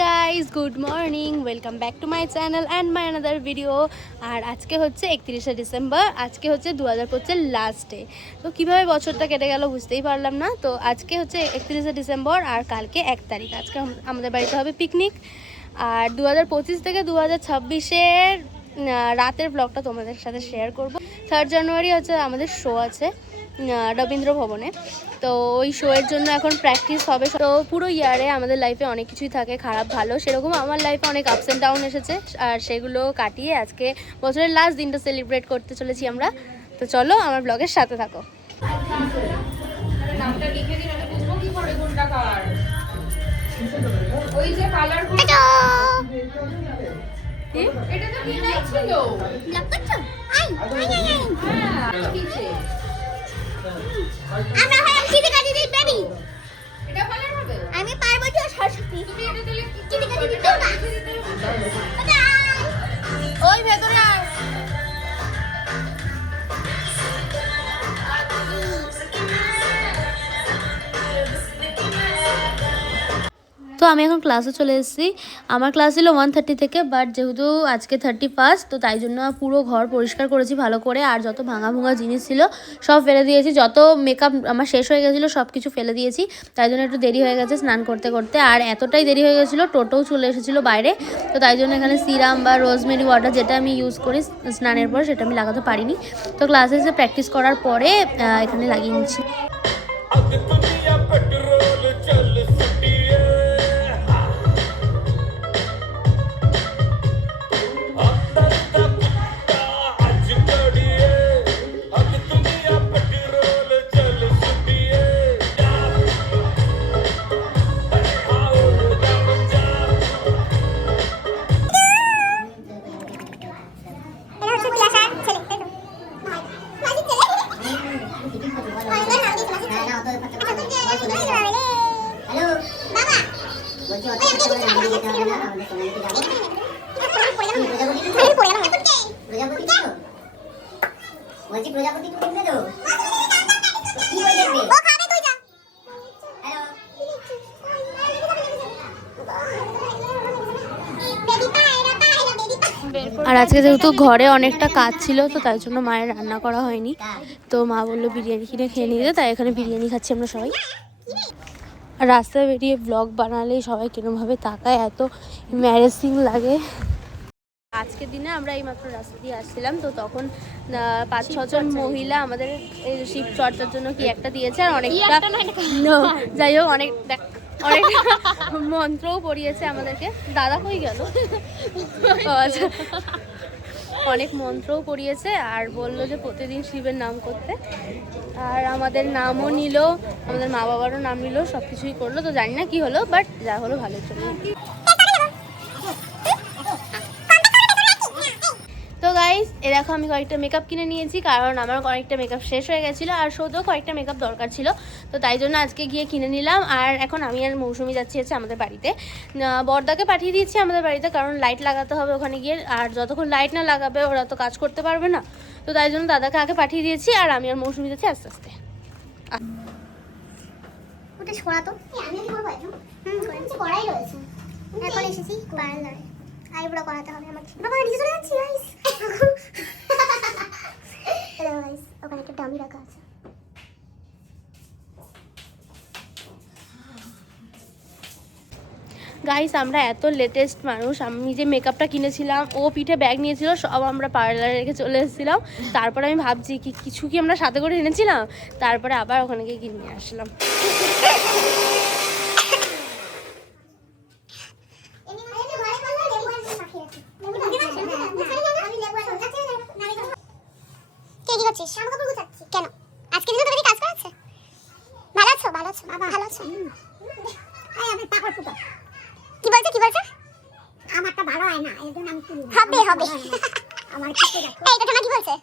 Guys, good morning, welcome back to my channel and my another video. আর আজকে হচ্ছে 31শে December, আজকে হচ্ছে 2025 লাস্ট ডে। তো কীভাবে বছরটা কেটে গেল বুঝতেই পারলাম না। তো আজকে হচ্ছে 31শে ডিসেম্বর আর কালকে 1 তারিখ। আজকে আমাদের বাড়িতে হবে পিকনিক। আর 2025 থেকে 2026-এর রাতের ব্লগটা তোমাদের সাথে শেয়ার করব। 3 জানুয়ারি হচ্ছে আমাদের শো আছে রবীন্দ্র ভবনে। তো ওই শোয়ের জন্য এখন প্র্যাকটিস হবে। তো পুরো ইয়ারে আমাদের লাইফে অনেক কিছুই থাকে, খারাপ ভালো, সেরকম আমার লাইফে অনেক আপস অ্যান্ড ডাউন এসেছে। আর সেগুলো কাটিয়ে আজকে বছরের লাস্ট দিনটা সেলিব্রেট করতে চলেছি আমরা। তো চলো আমার ব্লগের সাথে থাকো। এটা তো কি নাই ছিল আমরা হলাম চিতিকা দিদির বেবি। এটা ভালো হবে। আমি পার্বতী ও সরস্বতী। তুমি এটা দিলে চিতিকা দিদির বেবি। ওই ভেতরে আয়। তো আমি এখন ক্লাসে চলে এসেছি। আমার ক্লাস ছিল 1:30 থেকে, বাট যেহেতু আজকে 31st, তো তাই জন্য পুরো ঘর পরিষ্কার করেছি ভালো করে। আর যত ভাঙা জিনিস ছিল সব ফেলে দিয়েছি, যত মেকআপ আমার শেষ হয়ে গেছিলো সব কিছু ফেলে দিয়েছি। তাই জন্য একটু দেরি হয়ে গেছে স্নান করতে করতে। আর এতটাই দেরি হয়ে গেছিলো, টোটোও চলে এসেছিলো বাইরে। তো তাই জন্য এখানে সিরাম বা রোজমেরি ওয়াটার, যেটা আমি ইউজ করি স্নানের পর, সেটা আমি লাগাতে পারিনি। তো ক্লাসে এসে প্র্যাকটিস করার পরে এখানে লাগিয়ে নিচ্ছি। আর আজকে যেহেতু ঘরে অনেকটা কাজ ছিল, তো তাই জন্য মায়ের রান্না করা হয়নি। তো মা বললো বিরিয়ানি কিনে খেয়ে নিতে, তাই এখানে বিরিয়ানি খাচ্ছি আমরা সবাই। আর রাস্তায় বেরিয়ে ব্লগ বানালেই সবাই কিরমভাবে তাকায়, এত ম্যারেজিং লাগে। আজকের দিনে আমরা এইমাত্র রাস্তা দিয়ে আসছিলাম, তো তখন 5-6 জন মহিলা আমাদের এই শিব চর্চার জন্য কি একটা দিয়েছে। আর অনেকটা যাই হোক অনেক মন্ত্রও পড়িয়েছে আমাদেরকে। দাদা কই গেল? অনেক মন্ত্রও পড়িয়েছে আর বললো যে প্রতিদিন শিবের নাম করতে। আর আমাদের নামও নিল, আমাদের মা বাবারও নাম নিল, সব কিছুই করলো। তো জানি না কি হলো, বাট যা হলো ভালোর জন্য। তো গাইস, দেখো আমি কয়েকটা মেকআপ কিনে নিয়েছি, কারণ আমার কয়েকটা মেকআপ শেষ হয়ে গেছিলো আর শোতেও কয়েকটা মেকআপ দরকার ছিল। তো তাই জন্য আজকে গিয়ে কিনে নিলাম। আর এখন আমি আর মৌসুমি যাচ্ছি হচ্ছে আমাদের বাড়িতে। বর্দাকে পাঠিয়ে দিচ্ছি আমাদের বাড়িতে, কারণ লাইট লাগাতে হবে ওখানে গিয়ে। আর যতক্ষণ লাইট না লাগাবে ওরা তো কাজ করতে পারবে না। তো তাই জন্য দাদাকে আগে পাঠিয়ে দিয়েছি, আর আমি আর মৌসুমি যাচ্ছি আস্তে আস্তে। ওটা ছড়া তো আমি কি করব? করাই রয়েছে। এখন এসেছি পার্লারে, আইব্রো করাতে হবে আমার। বাবা নিচে চলে যাচ্ছি গাইস। হ্যালো গাইস, ওখানে একটা ডামি রাখা আছে। গাইস, আমরা এত লেটেস্ট মানুষ। আমি যে মেকআপটা কিনেছিলাম, ও পিঠে ব্যাগ নিয়েছিল, সব আমরা পার্লারে রেখে চলে এসেছিলাম। তারপরে আমি ভাবছি কিছু কি আমরা সাথে করে এনেছিলাম, তারপরে আবার ওখানে গিয়ে কিনে নিয়ে আসলাম। কেন আজকে দিনে তুমি কাজ করেছে? ভালো আছো? ভালো আছো বাবা? ভালো আছো? আই আমি পাগল পুতো। কি বলছে? আমারটা ভালো হয় না, এজন্য আমি করি। হবে আমার কাছে দেখো। এই দেখো না কি বলছে?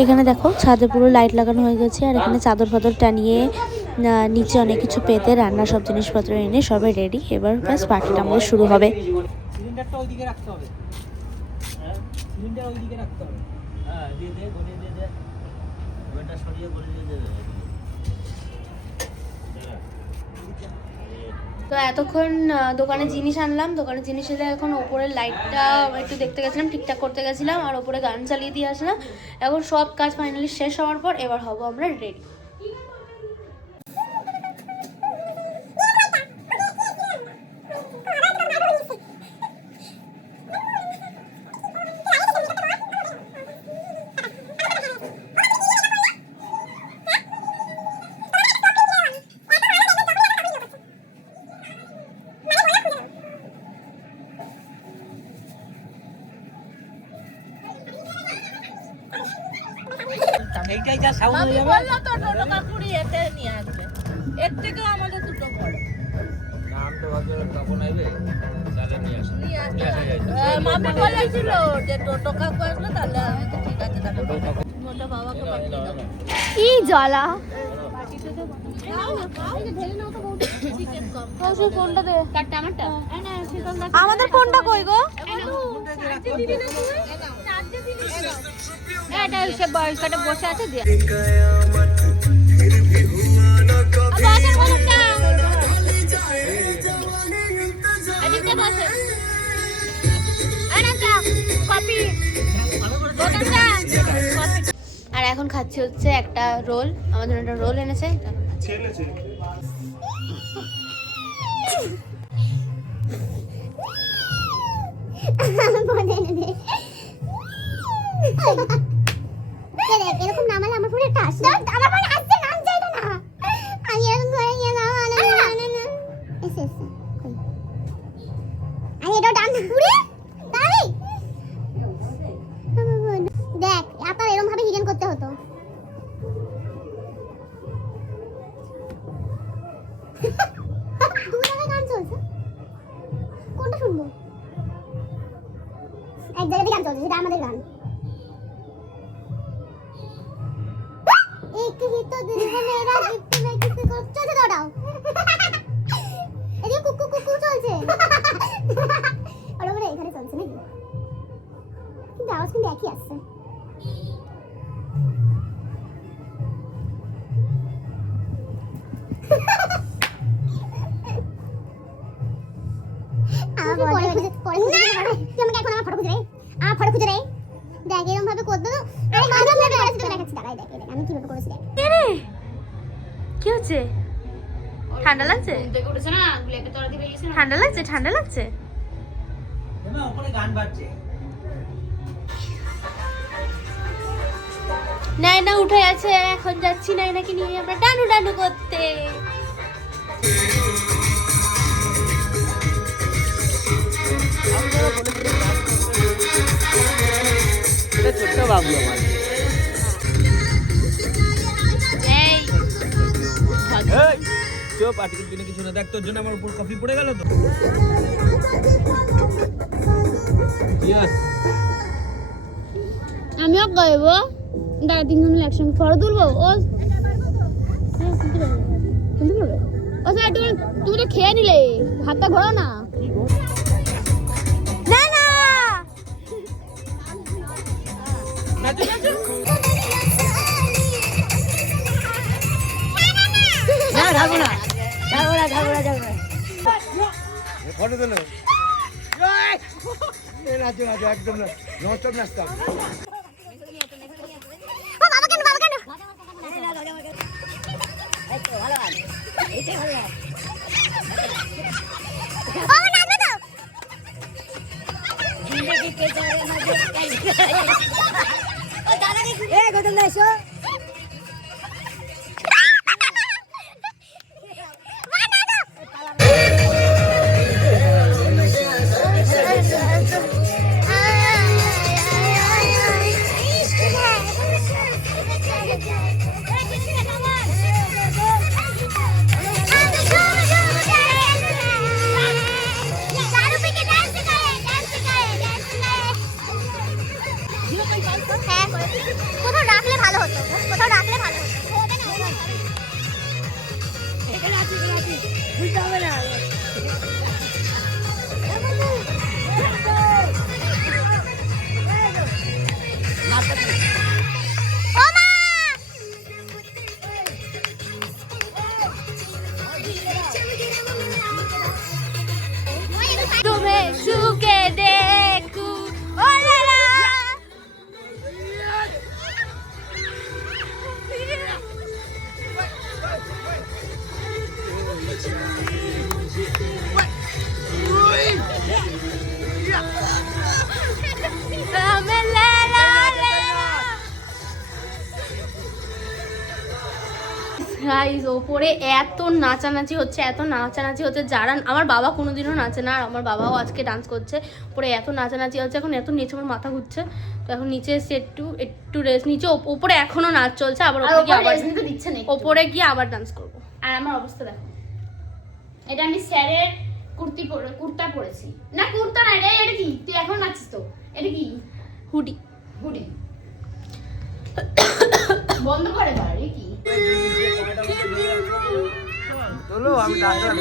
এখানে দেখো ছাদে পুরো লাইট লাগানো হয়ে গেছে। আর এখানে চাদর ফাদর টানিয়ে নিচে অনেক কিছু পেতে রান্নার সব জিনিসপত্র এনে সবাই রেডি। এবার ব্যাস পার্টিটা আমাদের শুরু হবে। সিলিন্ডারটা ওইদিকে রাখতে হবে। হ্যাঁ, সিলিন্ডার ওইদিকে রাখতে হবে। হ্যাঁ, দিয়ে দে, গলিয়ে দিয়ে দে। এবারটা সরিয়ে গলিয়ে দিয়ে দে। তো এতক্ষণ দোকানে জিনিস আনলাম, দোকানে জিনিস এলে এখন ওপরের লাইটটা একটু দেখতে গেছিলাম, ঠিকঠাক করতে গেছিলাম, আর ওপরে গান চালিয়ে দিয়ে আসলাম। এখন সব কাজ ফাইনালি শেষ হওয়ার পর এবার হব আমরা রেডি। এইটাই যা সাউন্ড হয়ে যাবে। বললো তো টোটো কাকুরি এতে নিয়ে আসবে, এর থেকেও আমাদের দুটো বড়। নাম তো ভাবছো কখন আইবে, তাহলে নিয়ে আসবে। মামি বলেছিল যে টোটো কাকু আসলে তাহলে আমি তো ঠিক আছে, তাহলে মোটা বাবাকে পাঠিয়ে দেবো। কি জ্বালা, আমাদের ফোনটা কই গো? বসে আছে দিয়ে আর এখন খাচ্ছি হচ্ছে একটা রোল, আমার জন্য একটা রোল এনেছে। এরকম নামালে আমার ফোনে একটা আসছে, আমার ফোনে আসছে নাম চাই না, আমি এরকম করে নিয়ে নাও এসে আমি এটা ডান পুরে দাঁড়ি দেখ, আপনার এরকম ভাবে হিডেন করতে হতো। দু জায়গায় গান চলছে, কোনটা শুনবো? এক জায়গাতে গান চলছে, সেটা আমাদের গান। एक ही तो दिल है मेरा, जितने मैं किसी को चलते दौड़ाओ। এদিকে কুকু কুকু চলছে, আর ওরা এখানে চলছে নাকি? কিন্তু আওয়াজ কিন্তু একই আসছে। পরে খুঁজে তুই আমাকে এখন আমার ফটো খুঁজে রে, আমার ফটো খুঁজে রে। দেখ এরকম ভাবে করতে তো আরে মাঝে মাঝে করেছি তো, দেখাচ্ছি দাঁড়াই, দেখ আমি কিভাবে করেছি দেখ। কি হচ্ছে? ঠান্ডা লাগছে? ঠান্ডা লাগছে? ঠান্ডা লাগছে? ওখানে গান বাজছে। নাইনা উঠে আছে, এখন যাচ্ছি নাইনাকে নিয়ে আমরা ডানু ডানু করতে। ছোট্ট বাবু আমার, এই চুপ, আজকের দিনে কিছু না। দেখ তোর জন্য আমার উপর কফি পড়ে গেল তো। আমিও গাইবো, দাঁড়া তিনজন মিলে একসঙ্গে ফটো তুলবো। ও ও স্যার তুমি তো খেয়ে নিলে, হাতটা ঘোরাও না। না না যাবো না, যাবো না, যাবো না, যাবো না। ফটো তোলো, নাচো নাচো, একদম নষ্ট নাচতাম। ও বাবা কেন, বাবা কেন? ভালো গান, এইটাই ভালো গান। ও নাচবে তো। জিন্দেগি কে জানে না যে ও দাদা কে এ গৌতম দা এসো। কোথাও রাখলে ভালো হতো, কোথাও রাখলে ভালো হতো। এখানে আছি, বুঝতে হবে না। ও মা গাইস ওপরে এত নাচানাচি হচ্ছে যারা আমার বাবা কোনোদিনও নাচে না, আর আমার বাবাও আজকে ডান্স করছে। উপরে এত নাচানাচি হচ্ছে, এখন এত নিচে আমার মাথা ঘুরছে। তো এখন নিচে এসে একটু রেস্ট নিচে। ওপরে এখনো নাচ চলছে, আবার ওপরে গিয়ে আবার ডান্স করবো। আর আমার অবস্থা দেখো, এটা আমি স্যারের কুর্তা পরেছি না, কুর্তা না, এটা কি তুই এখন নাচছিস তো? এটা কি হুডি হুডি বন্ধ করে দাঁড় কি চলো আমি ডাক্তার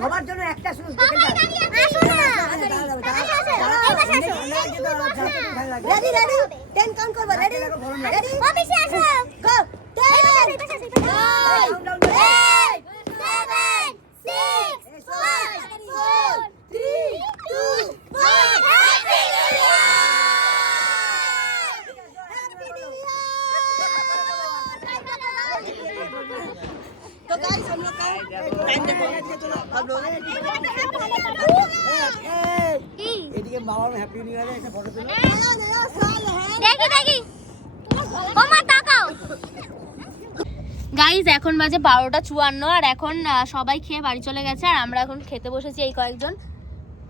সবার জন্য একটা শুজ দেখে যাও। রেডি রেডি 10 কাউন্ট করব। রেডি রেডি অফিসে আসো গো 10 तो गाइस हम लोग का टाइम देखो अब लोग এদিকে বাবা হ্যাপি নিউ ইয়ারে একটা ফটো তুলো। দেখি ও মা তাকাও। গাইস এখন বাজে 12:54 আর এখন সবাই খেয়ে বাড়ি চলে গেছে, আর আমরা এখন খেতে বসেছি। এই কয়েকজন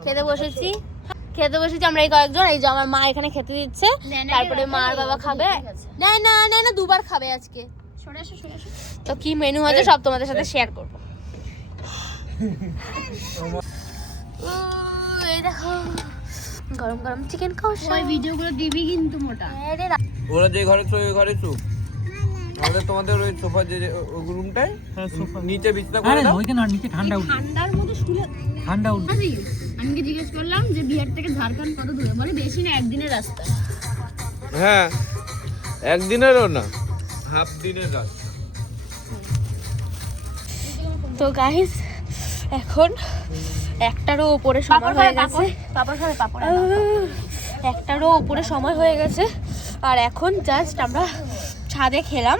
খেতে বসেছি আমরা এই কয়েকজন। এই যে আমার মা এখানে খেতে দিচ্ছে, তারপরে মা আর বাবা খাবে। না না না না দুবার খাবে আজকে। তো কি মেনু হয়েছে সব তোমাদের সাথে শেয়ার করবো। এই দেখো গরম গরম চিকেন কষা। ওই ভিডিওগুলো দিবি কিন্তু মোটা। ওরা যে ঘরে শুয়ে ওই ঘরে শুক। আমাদের তোমাদের ওই সোফা যে রুমটায় নিচে বিছনা করে দাও। ওইখানে নিচে ঠান্ডা উঠবে, ঠান্ডার মধ্যে শুলে ঠান্ডা উঠবে। আমি কি জিজ্ঞেস করলাম যে বিহার থেকে ঝাড়খণ্ড কত দূরে, বলে বেশি না, একদিনের রাস্তা। হ্যাঁ একদিনেরও না, হাফ দিনের রাস্তা। তো গাইস এখন একটারও উপরে সময় হয়ে গেছে, একটারও উপরে সময় হয়ে গেছে। আর এখন জাস্ট আমরা ছাদে খেলাম।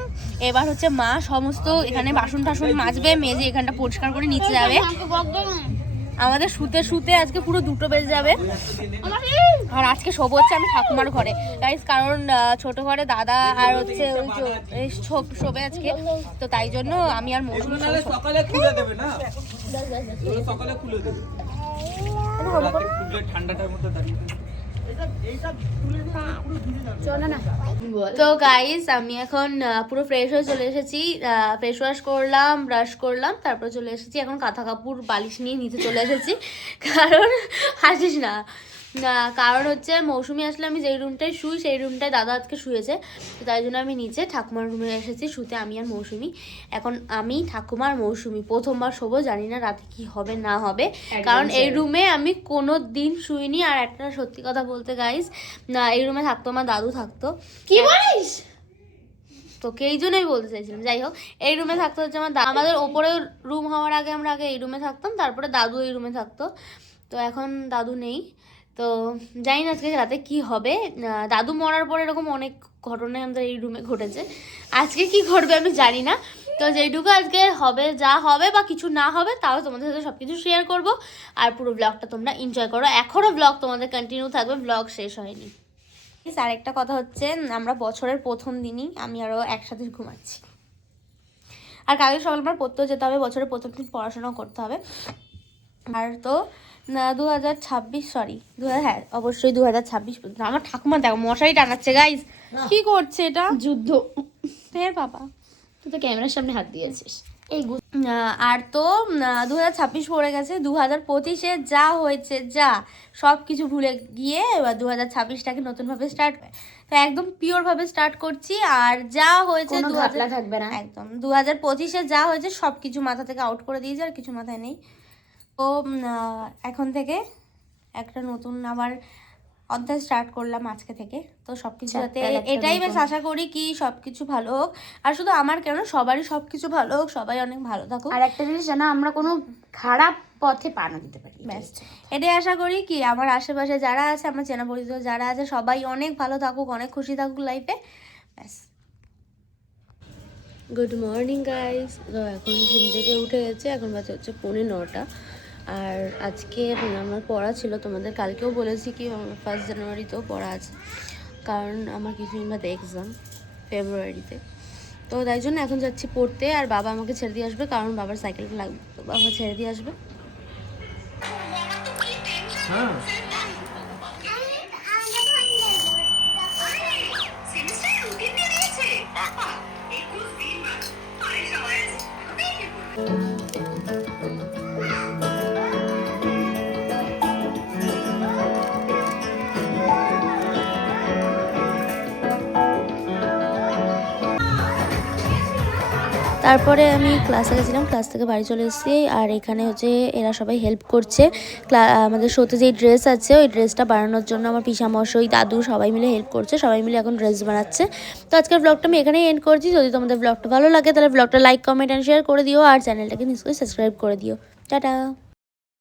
এবার হচ্ছে মা সমস্ত এখানে বাসন টাসন মাজবে, মেজে এখানটা পরিষ্কার করে নিচে যাবে। আমাদের শুতে আজকে পুরো 2টো বেজে যাবে। আর আজকে শোবো হচ্ছে আমি ঠাকুমার ঘরে গাইস, কারণ ছোট ঘরে দাদা আর হচ্ছে ওই শোবে আজকে। তো তাই জন্য আমি আর মৌসুমী সকালে খুলে দেবে না, সকালে খুলে দেবে ঠান্ডাটার মধ্যে দাঁড়িয়ে। তো গাইস আমি এখন পুরো ফ্রেশ হয়ে চলে এসেছি। ফেস ওয়াশ করলাম, ব্রাশ করলাম, তারপর চলে এসেছি। এখন কাঁথা কাপড় বালিশ নিয়ে নিচে চলে এসেছি, কারণ হাসিস না, কারণ হচ্ছে মৌসুমি আসলে আমি যেই রুমটায় শুই সেই রুমটায় দাদা আজকে শুয়েছে। তো তাই জন্য আমি নিচে ঠাকুমার রুমে এসেছি শুতে, আমি আর মৌসুমি। এখন আমি ঠাকুমার মৌসুমি প্রথমবার শোবো, জানি না রাতে কি হবে না হবে, কারণ এই রুমে আমি কোনো দিন শুইনি। আর একটা সত্যি কথা বলতে গাইস, না এই রুমে থাকতো আমার দাদু থাকতো। কি বলিস? তোকে এই জন্যই বলতে চাইছিলাম। যাই হোক, এই রুমে থাকতো হচ্ছে আমাদের ওপরে রুম হওয়ার আগে আমরা আগে এই রুমে থাকতাম, তারপরে দাদু এই রুমে থাকতো। তো এখন দাদু নেই, তো জানি না আজকে রাতে কি হবে। দাদু মরার পর এরকম অনেক ঘটনাই আমাদের এই রুমে ঘটেছে, আজকে কি ঘটবে আমি জানি না। তো যেইটুকু আজকে হবে, যা হবে বা কিছু না হবে তাও তোমাদের সাথে সব কিছু শেয়ার করবো। আর পুরো ব্লগটা তোমরা এনজয় করো, এখনও ব্লগ তোমাদের কন্টিনিউ থাকবে, ব্লগ শেষ হয়নি। আর একটা কথা হচ্ছে, আমরা বছরের প্রথম দিনই আমি আরও একসাথে ঘুমাচ্ছি। আর কালকে সকাল আমার পড়তেও যেতে হবে, বছরের প্রথম দিন পড়াশোনাও করতে হবে। আর তো 2026 সরি হ্যাঁ অবশ্যই 2026 আমার ঠাকুমা দেখো মশারি টানাচ্ছে গাইজ, কি করছে এটা? যুদ্ধ। হ্যাঁ বাবা, তুই তো ক্যামেরার সামনে হাত দিয়েছিস। এই আর তো 2026 পড়ে গেছে, 2025-এ যা হয়েছে যা সব কিছু ভুলে গিয়ে এবার 2026টাকে নতুনভাবে স্টার্ট, তো একদম পিওরভাবে স্টার্ট করছি। আর যা হয়েছে কোনো ঘাটলা থাকবে না। একদম 2025-এ যা হয়েছে সব কিছু মাথা থেকে আউট করে দিয়েছে, আর কিছু মাথায় নেই। তো এখন থেকে একটা নতুন আবার অধ্যায় স্টার্ট করলাম আজকে থেকে। তো সব কিছু যাতে, এটাই বেশ আশা করি কি সব কিছু ভালো হোক। আর শুধু আমার কেন, সবারই সব কিছু ভালো হোক, সবাই অনেক ভালো থাকুক। আর একটা জিনিস জানো, আমরা কোনো খারাপ পথে পা না দিতে পারি, ব্যাস এটাই আশা করি কি আমার আশেপাশে যারা আছে, আমার চেনা পরিচিত যারা আছে, সবাই অনেক ভালো থাকুক, অনেক খুশি থাকুক লাইফে, ব্যাস। Good morning guys. তো এখন ঘুম থেকে উঠে গেছে, এখন বাজে হচ্ছে 9:45। আর আজকে আমার পড়া ছিল, তোমাদের কালকেও বলেছি কি আমার 1 জানুয়ারিতেও পড়া আছে, কারণ আমার কিছুদিন বাদে এক্সাম ফেব্রুয়ারিতে। তো তাই জন্য এখন যাচ্ছি পড়তে। আর বাবা আমাকে ছেড়ে দিয়ে আসবে, কারণ বাবার সাইকেলটা লাগবে, তো বাবা ছেড়ে দিয়ে আসবে। হ্যাঁ তারপরে আমি ক্লাসে গেছিলাম, ক্লাস থেকে বাড়ি চলে এসেছি। আর এখানে হচ্ছে এরা সবাই হেল্প করছে, আমাদের শোতে যেই ড্রেস আছে ওই ড্রেসটা বানানোর জন্য আমার পিসামশাই, দাদু সবাই মিলে হেল্প করছে, সবাই মিলে এখন ড্রেস বানাচ্ছে। তো আজকের ব্লগটা আমি এখানেই এন্ড করছি। যদি তোমাদের ব্লগটা ভালো লাগে তাহলে ব্লগটা লাইক, কমেন্ট অ্যান্ড শেয়ার করে দিও, আর চ্যানেলটাকে নিশ্চয়ই সাবস্ক্রাইব করে দিও। টাটা।